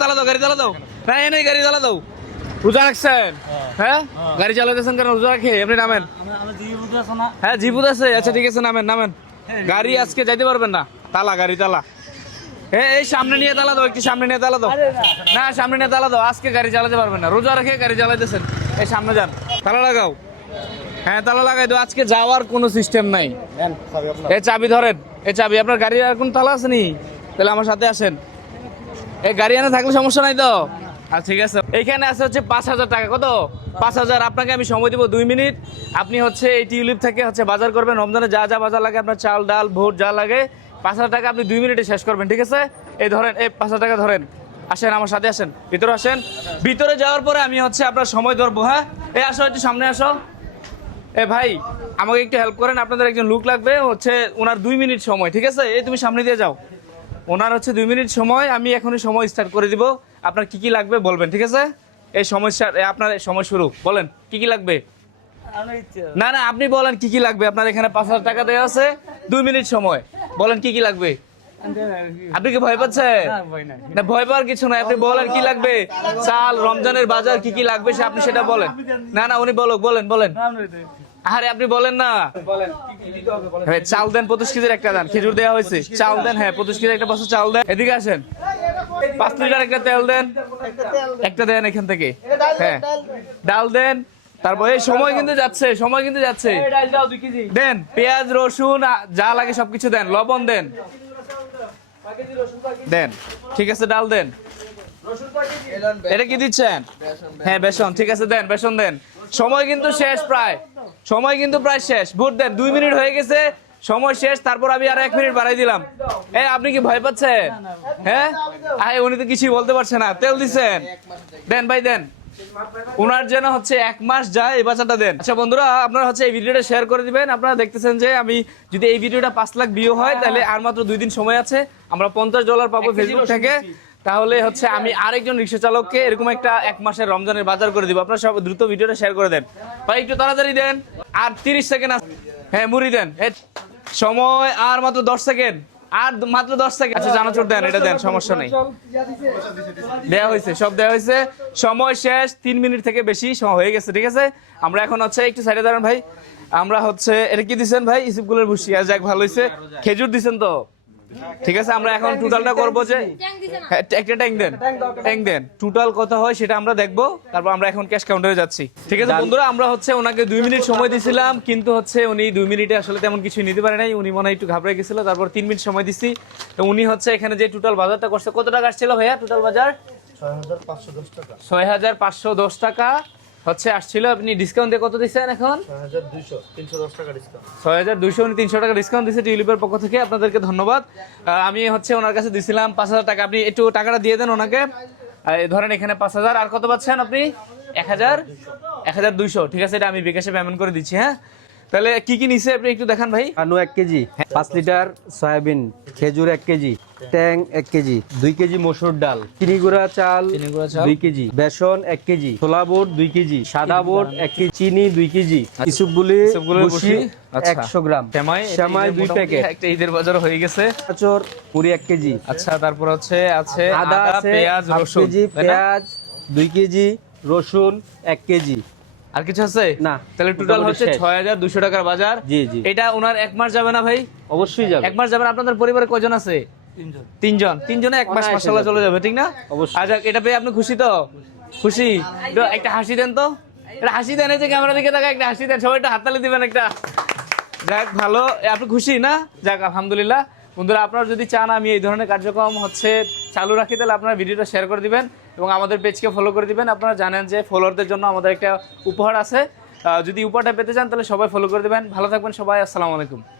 তালা দাও, গাড়ি তালা দাও। না এই গাড়ি তালা দাও। রোজা রাখছেন? হ্যাঁ, গাড়ি চালাতেছেন কেন? রোজা রাখে আপনি নামেন। হ্যাঁ, জিবুত আছে। আচ্ছা ঠিক আছে, নামেন নামেন। গাড়ি আজকে যাইতে পারবেন না। তালা, গাড়ি তালা। এই সামনে নিয়ে তালা দাও, একটু সামনে নিয়ে তালা দাও। না সামনে নিয়ে তালা দাও, আজকে গাড়ি চালাতে পারবেন না। রোজা রেখে গাড়ি চালাইতেছেন। এই সামনে যান, তালা লাগাও। হ্যাঁ তালা লাগাই দাও, আজকে যাওয়ার কোনো সিস্টেম নাই। এই চাবি ধরেন, এই চাবি আপনার গাড়ির আর কোন তালা আছে নি? তাহলে আমার সাথে আসেন। এই গাড়ি এনে থাকলে সমস্যা নাই তো? আচ্ছা ঠিক আছে। এইখানে আছে হচ্ছে 5,000 টাকা। কত? 5,000। আপনাকে আমি সময় দিব 2 মিনিট। আপনি হচ্ছে এই টিউলিপ থেকে হচ্ছে বাজার করবেন। রমজানে যা যা বাজার লাগে, আপনার চাল ডাল ভোট যা লাগে, 5,000 টাকা আপনি 2 মিনিটে শেষ করবেন, ঠিক আছে? এই ধরেন, এই 5,000 টাকা ধরেন। আসেন আমার সাথে, আসেন ভিতরে আসেন। ভিতরে যাওয়ার পরে আমি হচ্ছে আপনার সময় ধরবো। হ্যাঁ, এই আসো, একটু সামনে আসো। এ ভাই, আমাকে একটু হেল্প করেন। আপনাদের একজন লোক লাগবে, হচ্ছে ওনার 2 মিনিট সময়, ঠিক আছে? এই তুমি সামনে দিয়ে যাও। ওনার হচ্ছে 2 মিনিট সময়। আমি এখনই সময় স্টার্ট করে দিব। আপনার কি কি লাগবে বলবেন, ঠিক আছে? এই সমস্যা, আপনার সময় শুরু। বলেন কি কি লাগবে। না না, আপনি বলেন কি কি লাগবে। আপনার এখানে 5,000 টাকা দেওয়া আছে, 2 মিনিট সময়। বলেন কি কি লাগবে। আপনি কি ভয় পাচ্ছেন? না, ভয় পাওয়ার কিছু নাই। আপনি বলেন কি লাগবে। চাল, রমজানের বাজার কি কি লাগবে আপনি সেটা বলেন। না না, উনি বলেন বলেন। আরে আপনি বলেন না। হ্যাঁ, চাল দেন 25 কেজির একটা দেন। খেজুর দেওয়া হয়েছে, চাল দেন। হ্যাঁ, 25 কেজির একটা বস্তা চাল দেন। এদিকে আসেন। 5 লিটার একটা তেল দেন, একটা দেন এখান থেকে। হ্যাঁ, ডাল দেন। তারপর এই সময় কিন্তু যাচ্ছে, সময় কিন্তু যাচ্ছে। দেন পেঁয়াজ রসুন যা লাগে সবকিছু দেন। লবণ দেন, দেন। ঠিক আছে, ডাল দেন। এটা কি দিচ্ছেন? হ্যাঁ, বেসন। ঠিক আছে, দেন বেসন দেন। সময় কিন্তু শেষ, প্রায় সময় কিন্তু প্রায় শেষ। ভোট দেন, 2 মিনিট হয়ে গেছে, সময় শেষ। তারপর আমি আর 1 মিনিট বাড়াই দিলাম। আপনি কি ভয় পাচ্ছেন? হ্যাঁ, উনি তো কিছুই বলতে পারছে না। তেল দিচ্ছেন, দেন ভাই দেন। ওনার যেন হচ্ছে 1 মাস যায়, এই বাচ্চাটা দেন। আচ্ছা বন্ধুরা, আপনারা হচ্ছে এই ভিডিওটা শেয়ার করে দিবেন। আপনারা দেখতেছেন যে আমি যদি এই ভিডিওটা 5 লাখ ভিউ হয়, তাহলে আর মাত্র 2 দিন সময় আছে। আমরা $50 পাবো ফেসবুক থেকে। তাহলে হচ্ছে আমি আরেকজন রিক্সা চালককে এরকম একটা 1 মাসের রমজানের বাজার করে দিব। আপনারা সব দ্রুত ভিডিওটা শেয়ার করে দেন ভাই, একটু তাড়াতাড়ি দেন। আর 30 সেকেন্ড আছে। হ্যাঁ, মুড়ি দেন। সময় আর মাত্র 10 সেকেন্ড, আর মাত্র 10 সেকেন্ড। আচ্ছা জানাচোর দেন, এটা দেন, সমস্যা নেই। দেওয়া হয়েছে, সব দেওয়া হয়েছে। সময় শেষ, 3 মিনিট থেকে বেশি সময় হয়ে গেছে, ঠিক আছে? আমরা এখন হচ্ছে একটু সাইডে দাঁড়ান ভাই। আমরা হচ্ছে এটা কি দিচ্ছেন ভাই? ইসুপগুলোর ভুসি। আর যাক, ভালো হয়েছে। খেজুর দিচ্ছেন তো, ঠিক আছে? আমরা এখন টোটালটা করবো যে একটা ট্যাঙ্ক দেন, ট্যাঙ্ক দেন। টোটাল কত হয় সেটা আমরা দেখবো। তারপর আমরা এখন ক্যাশ কাউন্টারে যাচ্ছি, ঠিক আছে বন্ধুরা? আমরা হচ্ছে ওনাকে 2 মিনিট সময় দিয়েছিলাম, কিন্তু হচ্ছে উনি 2 মিনিটে আসলে তেমন কিছু নিতে পারে নাই। উনি মনে হয় একটু ঘাবড়ে গেছিল। তারপর 3 মিনিট সময় দিচ্ছি। তো উনি হচ্ছে এখানে যে টোটাল বাজারটা করছে, কত টাকা আসছিল ভাইয়া টোটাল বাজার? 6,510 টাকা। 6,510 টাকা হচ্ছে আসছিল। আপনি ডিসকাউন্ট দিয়ে কত দিচ্ছেন এখন? 6,200, 310 টাকা ডিসকাউন্ট। 6,200, উনি 300 টাকা ডিসকাউন্ট দিচ্ছে টিউলিপের পক্ষ থেকে। আপনাদেরকে ধন্যবাদ। আমি হচ্ছে ওনার কাছে দিছিলাম 5,000 টাকা। আপনি একটু টাকাটা দিয়ে দেন ওনাকে। ধরেন এখানে 5,000। আর কত পাচ্ছেন আপনি? 1,200। ঠিক আছে, এটা আমি বিকাশে পেমেন্ট করে দিচ্ছি। হ্যাঁ, তাহলে কি কি নিছে আপনি একটু দেখান ভাই। আলু 1 কেজি, 5 লিটার সয়াবিন, খেজুর 1 কেজি, ট্যাং 1 কেজি, 2 কেজি মসুর ডাল, চিনি গুঁড়া চাল 2 কেজি, বেসন 1 কেজি, ছোলা বুট 2 কেজি, সাদা বুট 1 কেজি, চিনি 2 কেজি, ইসুপগুলি 100 গ্রাম, সেমাই 2 প্যাকেট। একটা ঈদের বাজার হয়ে গেছে। আচর পুরি 1 কেজি। আচ্ছা, তারপর হচ্ছে আছে আদা, পেঁয়াজ, রসুন। পেঁয়াজ 2 কেজি, রসুন 1 কেজি। আর কিছু আছে না? তাহলে টোটাল হচ্ছে 6,200 টাকার বাজার। জি জি, এটা ওনার 1 মাস যাবে না ভাই? অবশ্যই যাবে। 1 মাস যাবে। আপনাদের পরিবারে কয়জন আছে? 3 জন। 3 জনে 1 মাস মাশাআল্লাহ চলে যাবে, ঠিক না? অবশ্যই। আচ্ছা, এটা পেয়ে আপনি খুশি তো? খুশি? একটা হাসি দেন তো, একটা হাসি দেন। এই যে ক্যামেরা দিকে তাকা, একটা হাসি দেন। সবাই একটা হাততালি দিবেন একটা। যাক, ভালো। আপনি খুশি না? যাক, আলহামদুলিল্লাহ। বন্ধুরা, আপনারা যদি চান আমি এই ধরনের কার্যক্রম হচ্ছে চালু রাখি, তাহলে আপনারা ভিডিওটা শেয়ার করে দিবেন এবং আমাদের পেজকে ফলো করে দিবেন। আপনারা জানেন যে ফলোয়ারদের জন্য আমাদের একটা উপহার আছে। যদি উপহারটা পেতে চান তাহলে সবাই ফলো করে দিবেন। ভালো থাকবেন সবাই। আসসালামু আলাইকুম।